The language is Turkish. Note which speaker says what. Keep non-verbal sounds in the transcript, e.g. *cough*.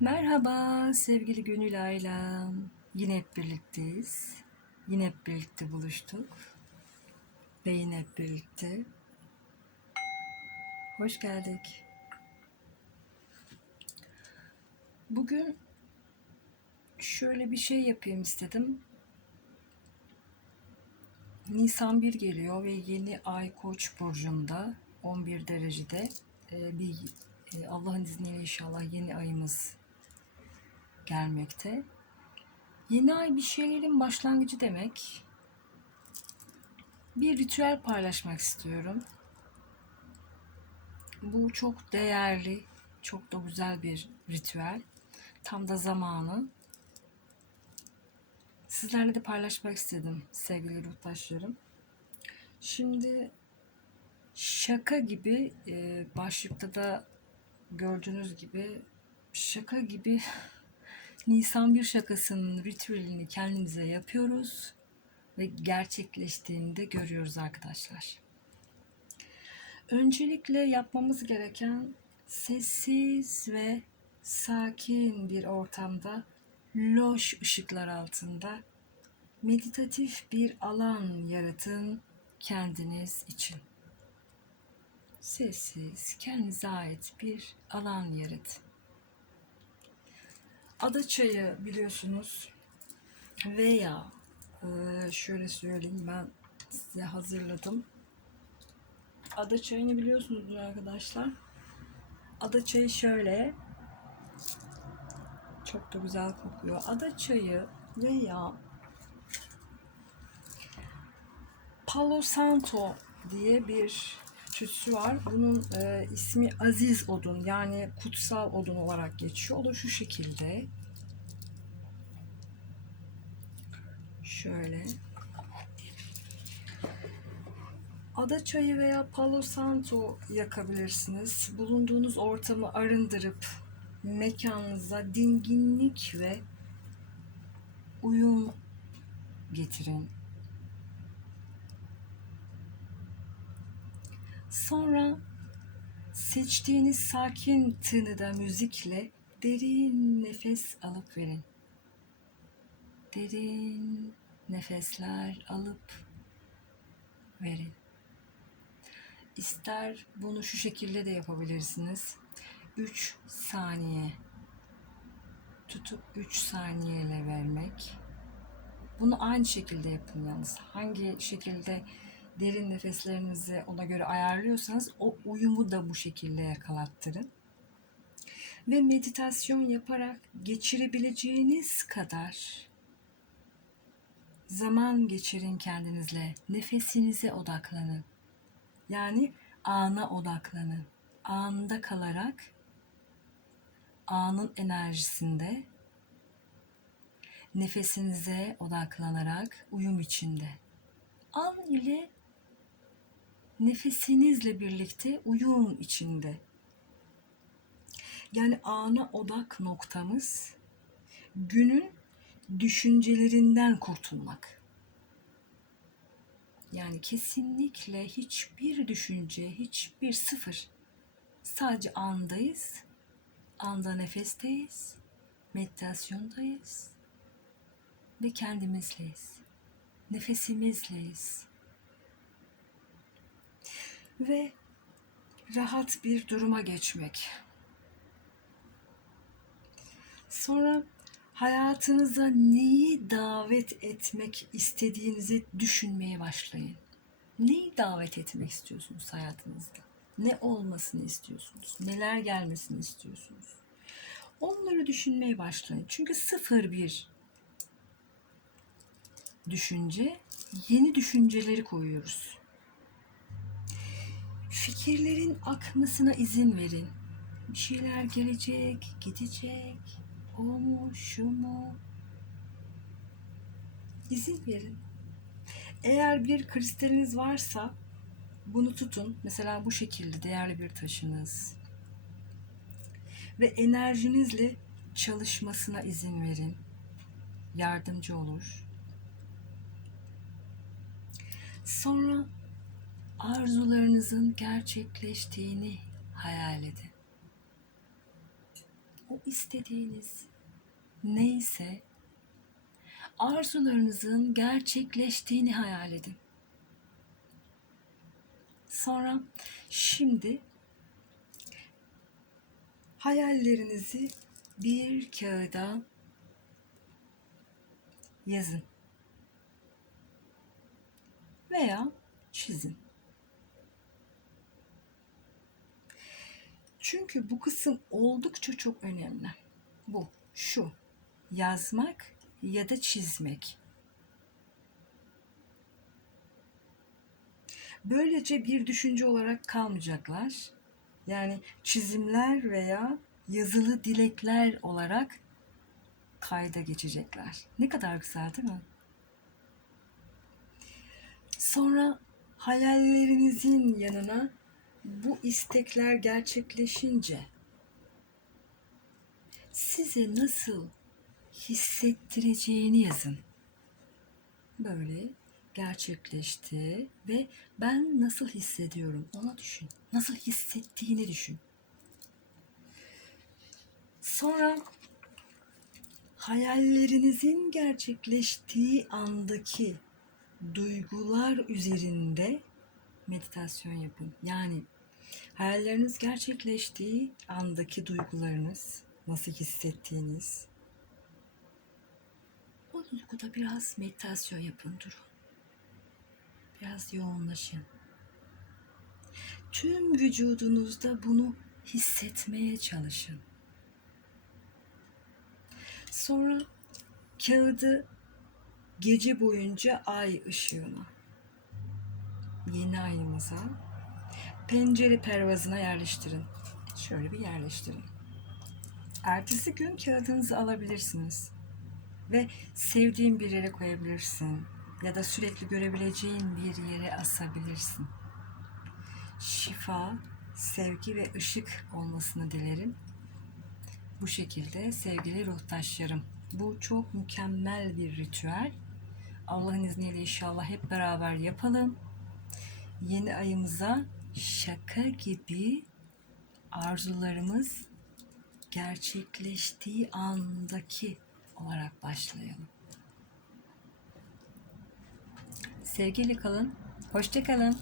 Speaker 1: Merhaba sevgili Gönül ailem. Yine hep birlikteyiz. Yine hep birlikte buluştuk. Ve yine hep birlikte. Hoş geldik. Bugün şöyle bir şey yapayım istedim. Nisan 1 geliyor ve yeni ay Koç burcunda 11 derecede e, bir e, Allah'ın izniyle inşallah yeni ayımız gelmekte. Yeni ay bir şeylerin başlangıcı demek. Bir ritüel paylaşmak istiyorum. Bu çok değerli, çok da güzel bir ritüel. Tam da zamanı. Sizlerle de paylaşmak istedim sevgili ruhtaşlarım. Şimdi şaka gibi e, başlıkta da gördüğünüz gibi şaka gibi *laughs* Nisan bir şakasının ritüelini kendimize yapıyoruz ve gerçekleştiğini de görüyoruz arkadaşlar. Öncelikle yapmamız gereken sessiz ve sakin bir ortamda loş ışıklar altında meditatif bir alan yaratın kendiniz için. Sessiz, kendinize ait bir alan yaratın. Ada çayı biliyorsunuz veya e, şöyle söyleyeyim ben size hazırladım. Ada çayını biliyorsunuz arkadaşlar. Ada çayı şöyle çok da güzel kokuyor. Ada çayı veya Palo Santo diye bir tütsü var. Bunun e, ismi aziz odun yani kutsal odun olarak geçiyor. O da şu şekilde. Şöyle. Ada çayı veya Palo Santo yakabilirsiniz. Bulunduğunuz ortamı arındırıp mekanınıza dinginlik ve uyum getirin. Sonra seçtiğiniz sakin tınıda müzikle derin nefes alıp verin. Derin nefesler alıp verin. İster bunu şu şekilde de yapabilirsiniz. 3 saniye tutup 3 saniyeyle vermek. Bunu aynı şekilde yapın yalnız. Hangi şekilde derin nefeslerinizi ona göre ayarlıyorsanız o uyumu da bu şekilde yakalattırın. Ve meditasyon yaparak geçirebileceğiniz kadar zaman geçirin kendinizle. Nefesinize odaklanın. Yani ana odaklanın. Anında kalarak anın enerjisinde nefesinize odaklanarak uyum içinde. An ile nefesinizle birlikte uyum içinde. Yani ana odak noktamız günün düşüncelerinden kurtulmak. Yani kesinlikle hiçbir düşünce, hiçbir sıfır. Sadece andayız. Anda nefesteyiz. Meditasyondayız. Ve kendimizleyiz. Nefesimizleyiz ve rahat bir duruma geçmek. Sonra hayatınıza neyi davet etmek istediğinizi düşünmeye başlayın. Neyi davet etmek istiyorsunuz hayatınızda? Ne olmasını istiyorsunuz? Neler gelmesini istiyorsunuz? Onları düşünmeye başlayın. Çünkü sıfır bir düşünce, yeni düşünceleri koyuyoruz. Fikirlerin akmasına izin verin. Bir şeyler gelecek, gidecek. O mu, şu mu? İzin verin. Eğer bir kristaliniz varsa bunu tutun. Mesela bu şekilde değerli bir taşınız. Ve enerjinizle çalışmasına izin verin. Yardımcı olur. Sonra arzularınızın gerçekleştiğini hayal edin. o istediğiniz neyse arzularınızın gerçekleştiğini hayal edin. Sonra şimdi hayallerinizi bir kağıda yazın veya çizin. Çünkü bu kısım oldukça çok önemli. Bu, şu. Yazmak ya da çizmek. Böylece bir düşünce olarak kalmayacaklar. Yani çizimler veya yazılı dilekler olarak kayda geçecekler. Ne kadar güzel değil mi? Sonra hayallerinizin yanına bu istekler gerçekleşince size nasıl hissettireceğini yazın. Böyle gerçekleşti ve ben nasıl hissediyorum onu düşün. Nasıl hissettiğini düşün. Sonra hayallerinizin gerçekleştiği andaki duygular üzerinde meditasyon yapın. Yani hayalleriniz gerçekleştiği andaki duygularınız, nasıl hissettiğiniz. O duyguda biraz meditasyon yapın, durun. Biraz yoğunlaşın. Tüm vücudunuzda bunu hissetmeye çalışın. Sonra kağıdı gece boyunca ay ışığına, yeni ayımıza, pencere pervazına yerleştirin. Şöyle bir yerleştirin. Ertesi gün kağıdınızı alabilirsiniz. Ve sevdiğin bir yere koyabilirsin. Ya da sürekli görebileceğin bir yere asabilirsin. Şifa, sevgi ve ışık olmasını dilerim. Bu şekilde sevgili ruhtaşlarım. Bu çok mükemmel bir ritüel. Allah'ın izniyle inşallah hep beraber yapalım. Yeni ayımıza şaka gibi arzularımız gerçekleştiği andaki olarak başlayalım. Sevgiyle kalın, hoşça kalın.